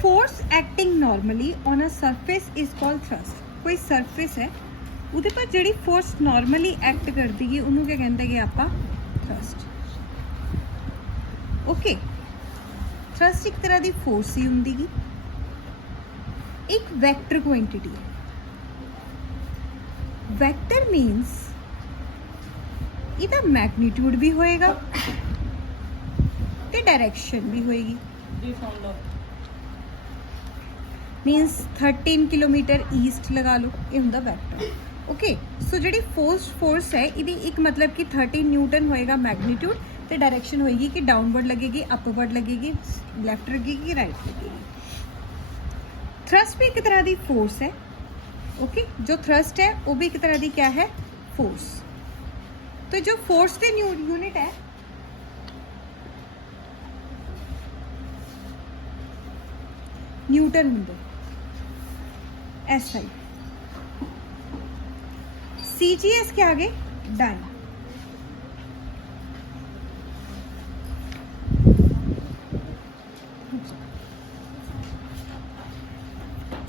Force acting normally on a surface is called thrust. कोई surface है ਉਹਦੇ पर ਜਿਹੜੀ फोर्स नॉर्मली एक्ट करती है ਉਹਨੂੰ क्या कहते हैं ਆਪਾਂ थ्रस्ट। ओके, थ्रस्ट एक तरह की फोर्स ही होंगी, एक वैक्टर क्वांटिटी है। वैक्टर मीन्स ਇਹਦਾ मैग्नीट्यूड भी होएगा ते डायरेक्शन भी होएगी। मीन्स 13 किलोमीटर ईस्ट लगा लो, ये हुंदा वैक्टर। ओके, सो जी फोर्स है ये एक मतलब कि 13 न्यूटन होएगा मैग्नीट्यूड, तो डायरेक्शन होएगी कि डाउनवर्ड लगेगी, अपवर्ड लगेगी, लैफ्ट लगेगी, राइट लगेगी। थ्रस्ट भी एक तरह की फोर्स है। ओके, जो थ्रस्ट है वो भी एक तरह की क्या है, फोर्स। तो जो फोर्स के यूनिट है न्यूटन होंगे। SI CGS के आगे डाइन।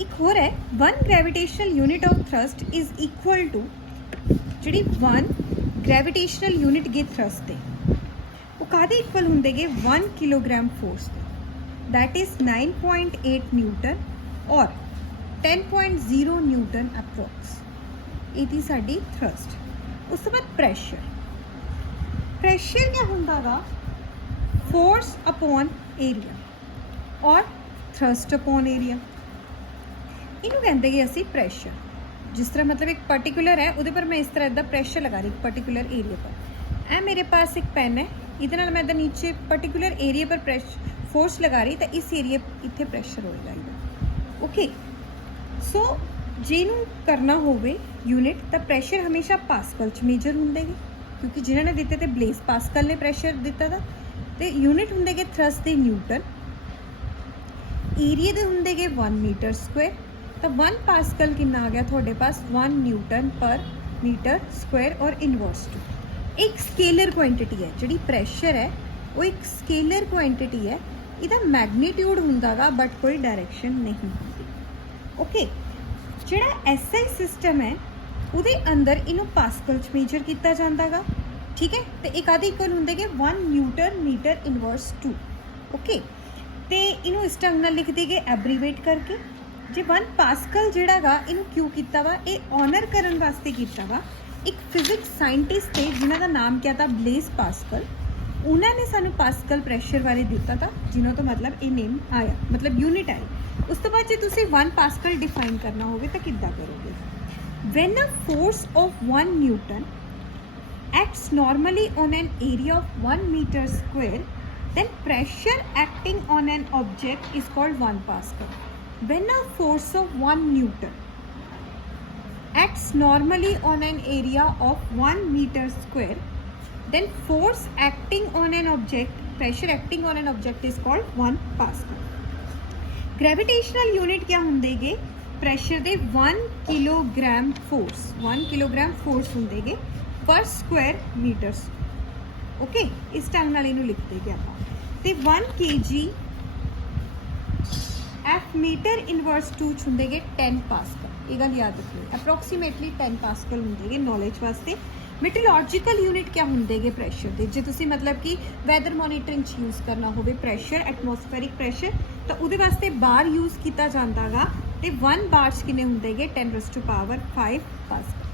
एक और है, one gravitational unit of thrust is equal to g one gravitational unit गे थ्रस्ट है वो कादे इक्वल होंगे गे 1 किलोग्राम फोर्स के, दैट इज 9.8 न्यूटन और 10.0 न्यूटन अप्रोक्स। ये थी साडी थ्रस्ट। उस तो बाद प्रैशर। प्रैशर क्या होंदा गा, फोर्स अपॉन एरिया और थ्रस्ट अपॉन एरिया, इनू कहते हैं असी प्रैशर। जिस तरह मतलब एक पर्टिकुलर है उहदे पर मैं इस तरह का प्रैशर लगा रही पर्टिकुलर एरिया पर। ए मेरे पास एक पेन है, इहदे नाल मैं नीचे पर्टिकुलर एरिया पर प्रैशर फोर्स लगा रही, तो इस एरिया इत्थे प्रैशर होएगा। ओके, सो जेनू करना होवे यूनिट तो प्रैशर हमेशा पास्कल च मेजर होंगे, क्योंकि जिन्होंने दिते थे ब्लेस पास्कल ने प्रैशर दिता था। तो यूनिट होंगे थ्रस्ट दे न्यूटन, एरिया दे होंगे 1 मीटर स्क्वायर। तो 1 पास्कल कितना आ गया थोड़े पास, 1 न्यूटन पर मीटर स्क्वायर और इनवर्स टू। एक स्केलर क्वांटिटी है जी प्रैशर है, वो एक स्केलर क्वांटिटी है, इसका मैग्नीट्यूड होंदा गा बट कोई डायरेक्शन नहीं होंदी। ओके, जिहड़ा SI सिस्टम है उहदे अंदर इनू पास्कल च मेजर किया जाता गा। ठीक है, तो एक आदि इक्वल होंगे कि 1 न्यूटन मीटर इनवर्स 2। ओके, तो इनू इस ढंग नाल लिख देंगे एब्रीवेट करके। जे 1 पास्कल जिहड़ा गा इनू क्यों किया वा, ये ऑनर करन वास्ते किया वा। एक फिजिक्स साइंटिस्ट थे जिन्हों का नाम क्या था, ब्लेस पास्कल। उन्होंने सानू पास्कल प्रैशर बारे दिता था, जिन्हों तो मतलब ये नेम आया, मतलब यूनिट आई। उस तो बाद जो तुसी 1 पास्कल डिफाइन करना होवे तो किद्दां करोगे। When a force of 1 Newton acts normally on an area of 1 meter square, then pressure acting on an object is called 1 pascal. When a force of 1 newton acts normally on an area of 1 meter square, then force acting on an object, pressure acting on an object is called 1 pascal. Gravitational unit क्या होंगे, pressure दे 1 kilogram force, 1 kilogram force होंगे पर square metres. Okay, इस ढंग नाल इनू लिख देंगे आप। तो 1 kg एफ मीटर इनवर्स 2 होंगे 10 पास्कल। ये गल याद रखिए, अप्रोक्सीमेटली 10 पास्कल होंगे नॉलेज वास्ते। मेट्रोलॉजिकल यूनिट क्या होंगे प्रैशर के, जो तुसी मतलब कि वैदर मॉनिटरिंग यूज़ करना होवे प्रैशर, एटमोसफेरिक प्रैशर, तो उहदे वास्ते बार यूज़ किया जाता गा। तो 1 बार्स किन्ने होंगे 10⁵ पास्कल।